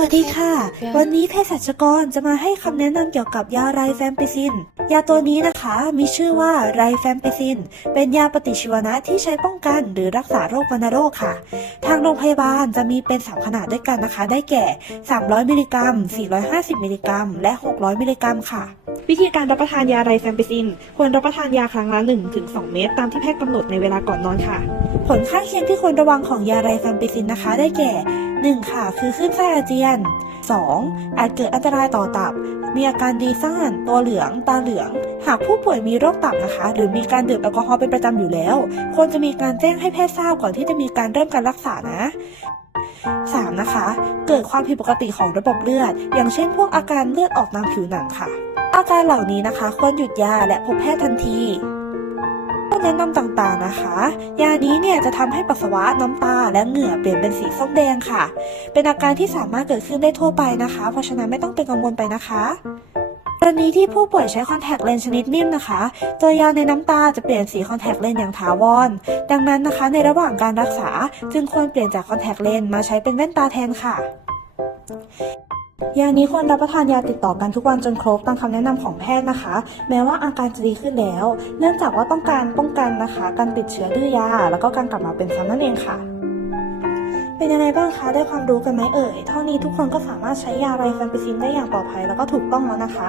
วัสดีค่ะ วันนี้เภสัชกรจะมาให้คำแนะนำเกี่ยวกับยาไรแฟมเปซิน ยาตัวนี้นะคะมีชื่อว่าไรแฟมเปซิน เป็นยาปฏิชีวนะที่ใช้ป้องกันหรือรักษาโรควัณโรคค่ะ ทางโรงพยาบาลจะมีเป็น 3 ขนาดด้วยกันนะคะ ได้แก่ 300 มิลลิกรัม 450 มิลลิกรัม และ 600 มิลลิกรัมค่ะ วิธีการรับประทานยาไรแฟมเปซิน ควรรับประทานยาครั้งละ 1-2 เม็ดตามที่แพทย์กำหนดในเวลาก่อนนอนค่ะ ผลข้างเคียงที่ควรระวังของยาไรแฟมเปซินนะคะ ได้แก่ 1. ค่ะ คือคลื่นไส้อาเจียน 2. อาจเกิดอันตรายต่อตับ มีอาการดีซ่าน ตัวเหลือง ตาเหลือง หากผู้ป่วยมีโรคตับนะคะ หรือมีการดื่มแอลกอฮอล์เป็นประจำอยู่แล้ว ควรจะมีการแจ้งให้แพทย์ทราบก่อนที่จะมีการเริ่มการรักษานะ 3. นะคะ เกิดความผิดปกติของระบบเลือด อย่างเช่น พวกอาการเลือดออกตามผิวหนังค่ะ อาการเหล่านี้นะคะ ควรหยุดยาและพบแพทย์ทันที แนะนำต่างๆนะคะ ยานี้เนี่ยจะทำให้ปัสสาวะน้ำตาและเหงื่อเปลี่ยนเป็นสีส้มแดงค่ะ เป็นอาการที่สามารถเกิดขึ้นได้ทั่วไปนะคะ เพราะฉะนั้นไม่ต้องเป็นกังวลไปนะคะกรณีที่ผู้ป่วยใช้คอนแทคเลนส์ชนิดนิ่มนะคะตัวยาในน้ำตาจะเปลี่ยนสีคอนแทคเลนส์อย่างถาวร ดังนั้นนะคะในระหว่างการรักษาจึงควรเปลี่ยนจากคอนแทคเลนส์มาใช้เป็นแว่นตาแทนค่ะ ยานี้ควรรับประทานยาติดต่อกันทุกวันจนครบตามคำแนะนำของแพทย์นะคะ แม้ว่าอาการจะดีขึ้นแล้ว เนื่องจากว่าต้องการป้องกันนะคะ การติดเชื้อดื้อยา แล้วก็การกลับมาเป็นซ้ำนั่นเองค่ะ เป็นยังไงบ้างคะได้ความรู้กันไหมเอ่ยเท่านี้ทุกคนก็สามารถใช้ยาไรแฟนเปซินได้อย่างปลอดภัยแล้วก็ถูกต้องแล้วนะคะ